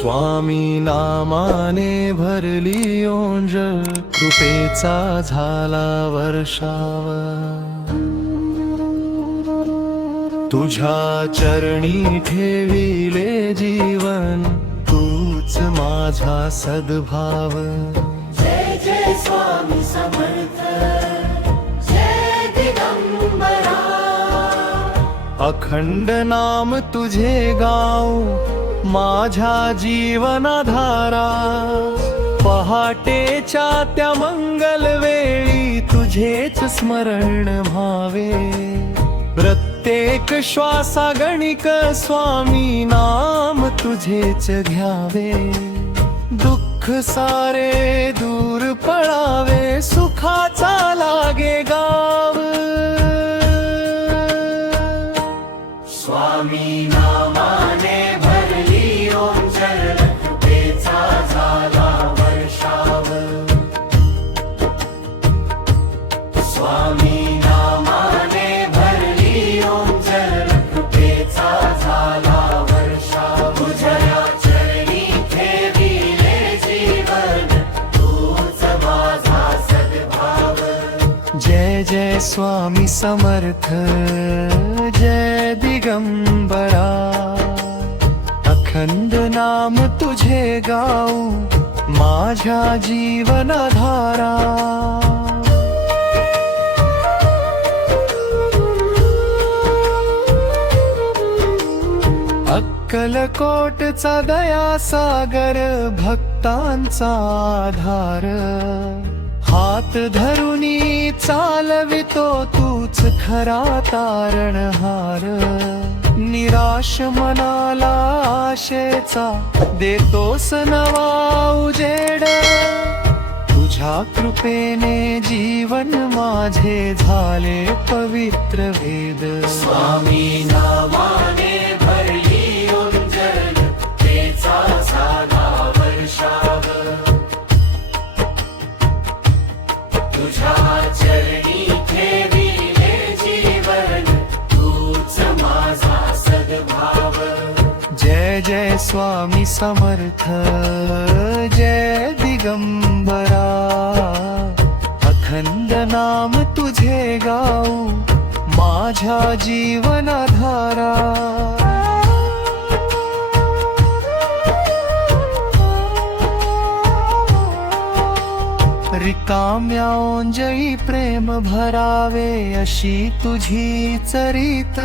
स्वामी नामाने भरली ओंज, कृपेचा झाला वर्षाव। तुझ्या चरणी ठेविले जीवन, तूच माझा सद्भाव। जय जय स्वामी समर्थ, जय दिगंबरा। अखंड नाम तुझे गाऊ, माझ्या जीवनाधारा। पहाटेच्या त्या मंगल वेळी तुझेच स्मरण व्हावे। प्रत्येक श्वासा गणिक स्वामी नाम तुझेच घ्यावे। दुःख सारे दूर पळावे, सुखाचा लागे गाव। स्वामी नामाने भरली ओंजळ, कृपेचा झाला वर्षाव। स्वामी नामाने भरली ओंजळ, कृपेचा झाला वर्षाव। तुझ्या चरणी ठेविले जीवन, तूच माझा सद्भाव। जय जय स्वामी समर्थ, जय दिगंबरा। अखंड नाम तुझे गाऊ, माझ्या जीवनाधारा। अक्कलकोटचा दया सागर, भक्तांचा आधार। हात धरुनी चालवितो तूच खरा तारणहार। निराश मनाला आशेचा देतोस नवा उजेड। तुझ्या कृपेने जीवन माझे झाले पवित्र वेद। स्वामी नामाने भरली ओंजळ, कृपेचा झाला वर्षाव। तुझ्या चरणी ठेविले जीवन, तूच माझा सद्भाव। जय जय स्वामी समर्थ, जय दिगंबरा। अखंड नाम तुझे गाऊ, माझ्या जीवनाधारा। रिकाम्या ओंजळी प्रेम भरावे, अशी तुझी चरित।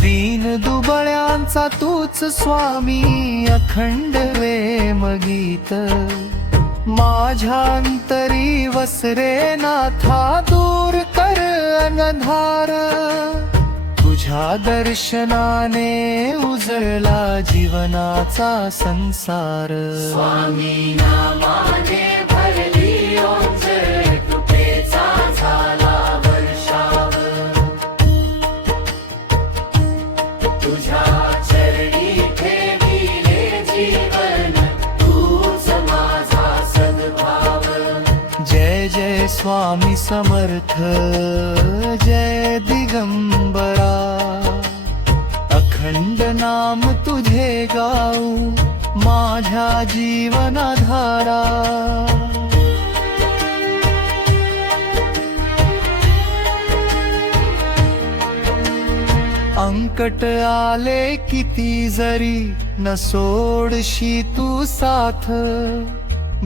दीन दुबळ्यांचा तूच स्वामी, अखंड प्रेम गीत। माझ्या अंतरी वसरे नाथा, दूर कर अंधार। तुझ्या दर्शनाने उजळला जीवनाचा संसार। स्वामी नामाने भरली ओंजळ, कृपेचा झाला वर्षाव। तुझ्या चरणी ठेविले जीवन, तूच माझा सद्भाव। जय जय स्वामी समर्थ, जय दिगंबरा। अखंड नाम तुझे गाऊ, माझ्या जीवनाधारा। अंकट आले किती जरी, न सोडशी तू साथ।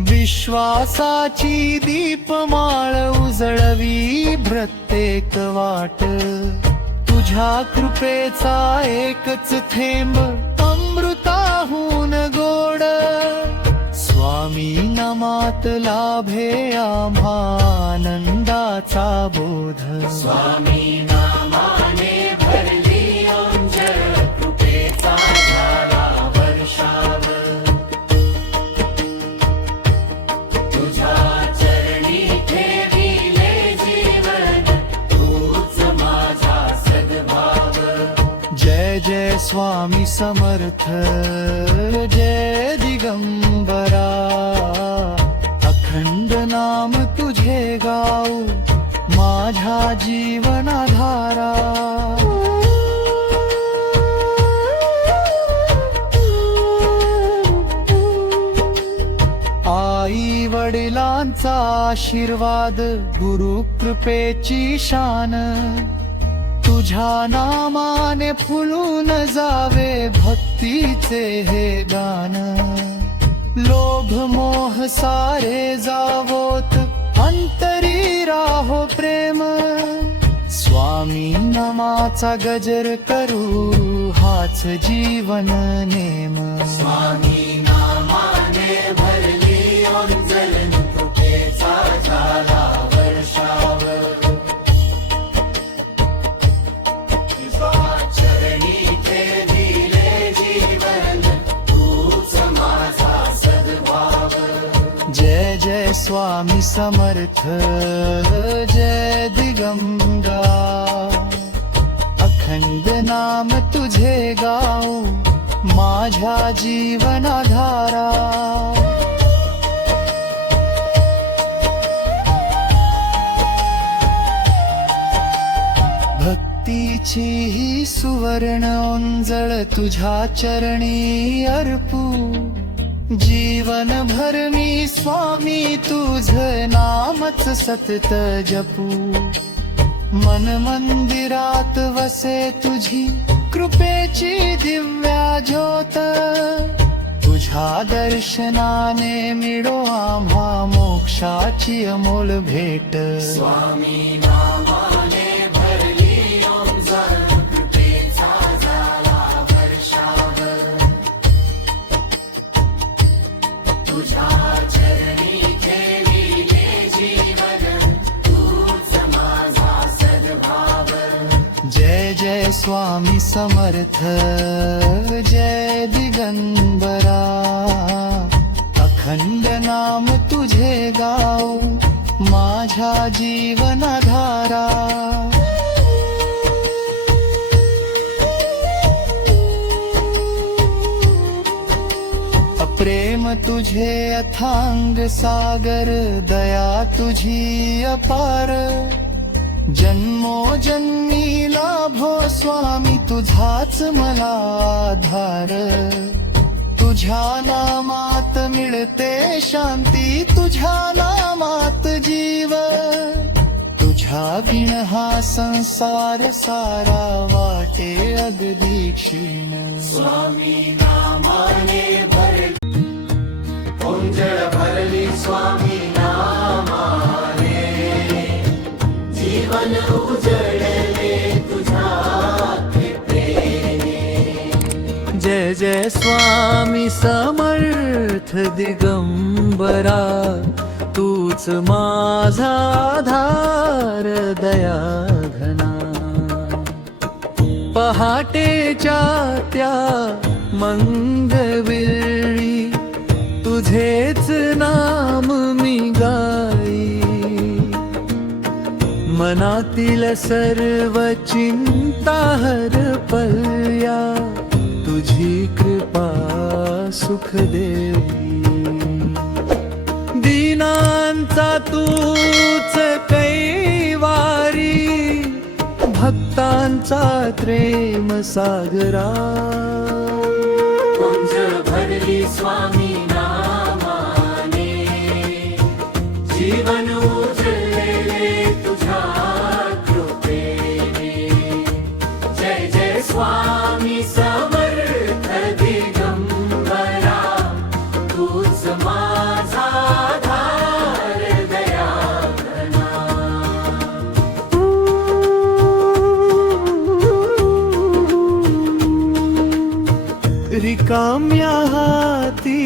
विश्वासाची दीपमाळ उजळवी प्रत्येक वाट। तुझ्या कृपेचा एकच थेंब, अमृताहून गोड। स्वामी नामात लाभे आम्हा आनंदाचा बोध। स्वामी नामाने भरली ओंजळ, कृपेचा झाला वर्षाव। तुझ्या चरणी ठेविले जीवन, तूच माझा सद्भाव। जय जय स्वामी समर्थ, जय दिगंबरा। अखंड नाम तुझे गाऊ, माझ्या जीवनाधारा। गुरुजनांचा आशीर्वाद, गुरु कृपेची शान, तुझ्या नामाने फुलून जावे भक्तीचे हे गान. लोभ मोह सारे जावोत, अंतरी राहो प्रेम, स्वामी नामाचा गजर करू हाच जीवन नेम. स्वामी नामाने भरली ओंजळ, कृपेचा झाला वर्षाव. तुझ्या चरणी ठेविले जीवन, तूच माझा सद्भाव. जय जय स्वामी समर्थ, जय दिगंबरा, अखंड नाम तुझे गाऊ माझ्या जीवनाधारा. भक्तीची ही सुवर्ण ओंजळ तुझ्या चरणी अर्पू. जीवन भर मी स्वामी तुझ नामच सतत जपू. मन मंदिरात वसे तुझी कृपेची दिव्या ज्योत. तुझ्या दर्शनाने मिळो आम्हा मोक्षाची अमोल भेट. स्वामी नामाने भरली ओंजळ, कृपेचा झाला वर्षाव. तुझ्या चरणी ठेविले जीवन, तूच माझा सद्भाव. जय जय स्वामी समर्थ, जय दिगंबरा, अखंड नाम तुझे गाऊ माझ्या जीवनाधारा. प्रेम तुझे अथांग सागर, दया तुझी अपार. जन्मोजन्मी लाभो स्वामी तुझाच मला आधार. तुझ्या नामात मिळते शांती, तुझ्या नामात जीव. तुझ्या बिन हा संसार सारा वाटे अगदी क्षीण. स्वामी नामाने भरली ओंजळ, भरली स्वामी नामाने. जीवन उजळले तुझ्या कृपेने. जय जय स्वामी समर्थ दिगंबरा, तूच माझा आधार दया घना. पहाटेच्या त्या मंगळवेळी तुझेच नाम मी गाई. मनातील सर्व चिंता हरपल्या, तुझी कृपा सुख देई. दीनांचा तूच कैवारी, भक्तांचा प्रेम सागरा. ओंजळ भरली स्वामी नामाने, जीवन उजळले तुझ्या कृपेने. जय जय स्वामी समर्थ दिगंबरा, तूच माझा आधार दया घना. रिकाम्या हाती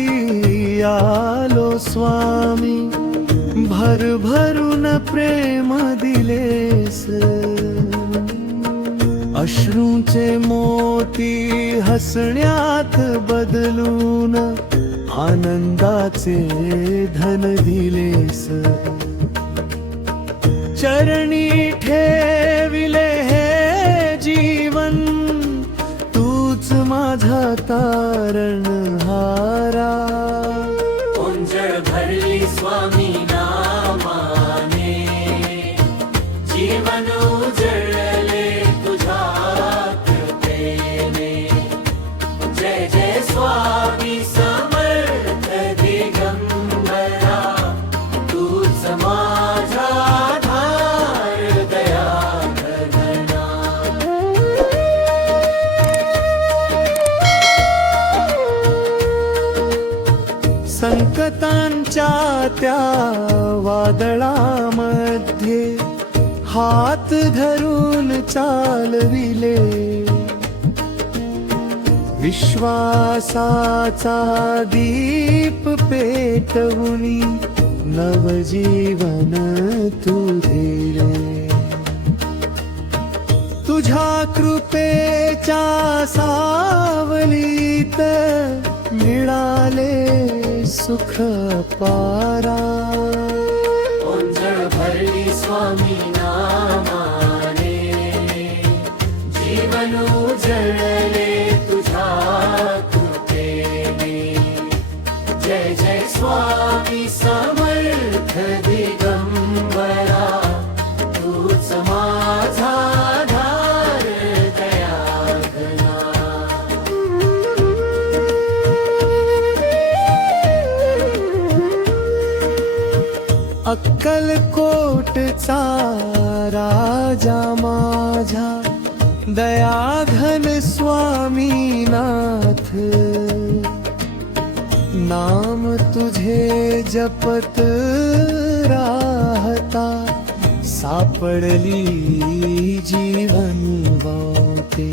आलो स्वामी, भरभरून प्रेम दिलेस. अश्रूचे मोती हसण्यात बदलून, आनंदाचे धन दिलेस. चरणी ठेविले हे जीवन, तूच माझा तारणहारा. ओंजळ भरली स्वामी नामाने, जीवन उजळले तुझ्या कृपेने. जय जय स्वामी समर्थ दिगंबरा, तूच संकटांच्या त्या वादळामध्ये हात धरून चालविले, विश्वासाचा दीप पेटवुनी नवजीवन तू दिले. तुझ्या कृपेच्या सावलीत मिळाले सुख पारा. ओंजळ भरली स्वामी नामाने, जीवन उजळले तुझ्या कृपेने. जय जय स्वामी समर्थ दिगंबरा, तूच माझा आधार दयाघना. अक्कलकोटचा राजा माझा दयाघन स्वामीनाथ, नाम तुझे जपत राहता सापडली जीवन वाटे.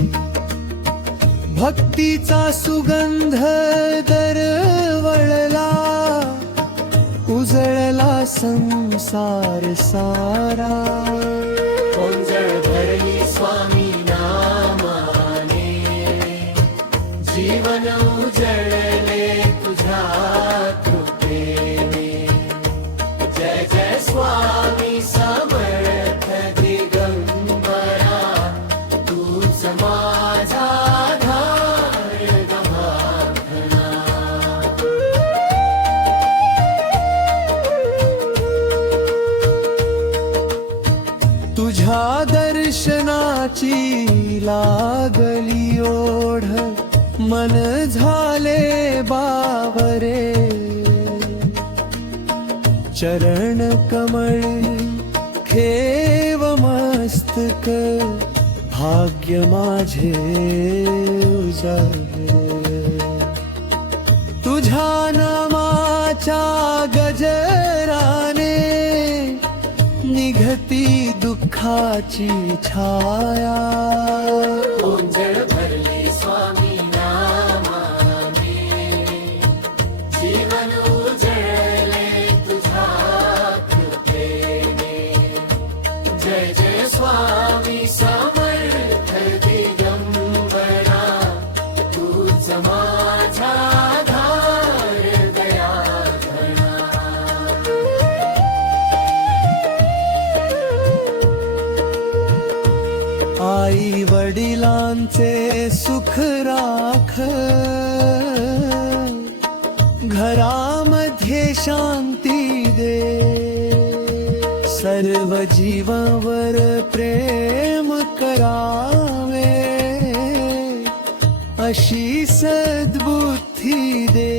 भक्तीचा सुगंध दरवळला, उजळला संसार सारा. ओंजळ भरली स्वामी नामाने, जीवन उजळले तुझ्या कृपेने. जय जय स्वामी समर्थ दिगंबरा, तूच माझा आधार गमाखना. तुझ्या दर्शनाची लागली ओढ, मन झाले बावरे. चरण कमळी ठेव मस्तक, भाग्य माझे उजाडले. तुझ्या नामाच्या गजराने निघती दुःखाची छाया. ओंजळ भरली स्वामी नामाने, जीवन उजळले तुझ्या कृपेने. जय जय स्वामी समर्थ दिगंबरा, तूच माझा आधार दयाघना. आई वडिलांचे सुख राख, घरामध्ये शांती दे. सर्व जीवावर प्रेम करावे, अशी सद्बुद्धी दे.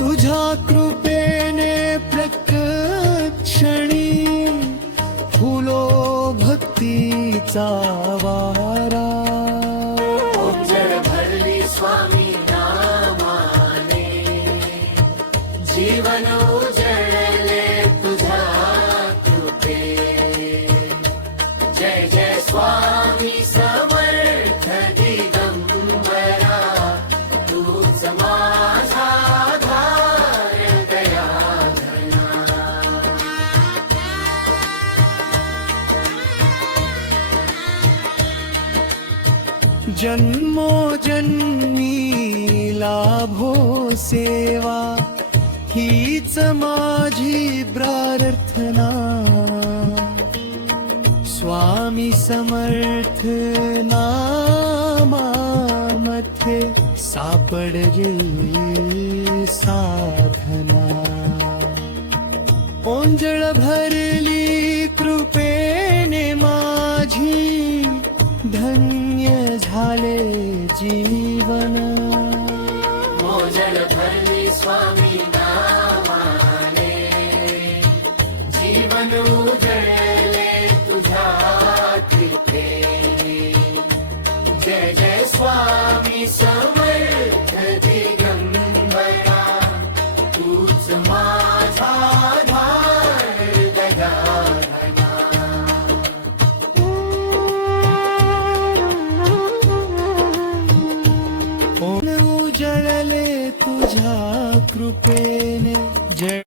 तुझ्या कृपेने प्रकक्षणी फुलो भक्तीचा वारा. ओंजळ भरली स्वामी नामाने, जीवन उजळले तुझ्या कृपेने. जय जय स्वामी समर्थ दिगंबरा, तूच माझा आधार दयाघना. जन्मोजन्मी लाभो सेवा, हीच माझी प्रार्थना. स्वामी समर्थ नामामध्ये सापडली साधना. ओंजळ भरली कृपेने माझी, धन्य झाले जीवन. ओंजळ भरली स्वामी नामाने, जीवन उजळले तुझ्या कृपेने. जय जय स्वामी समर्थ दिगंबरा, कृपेने जय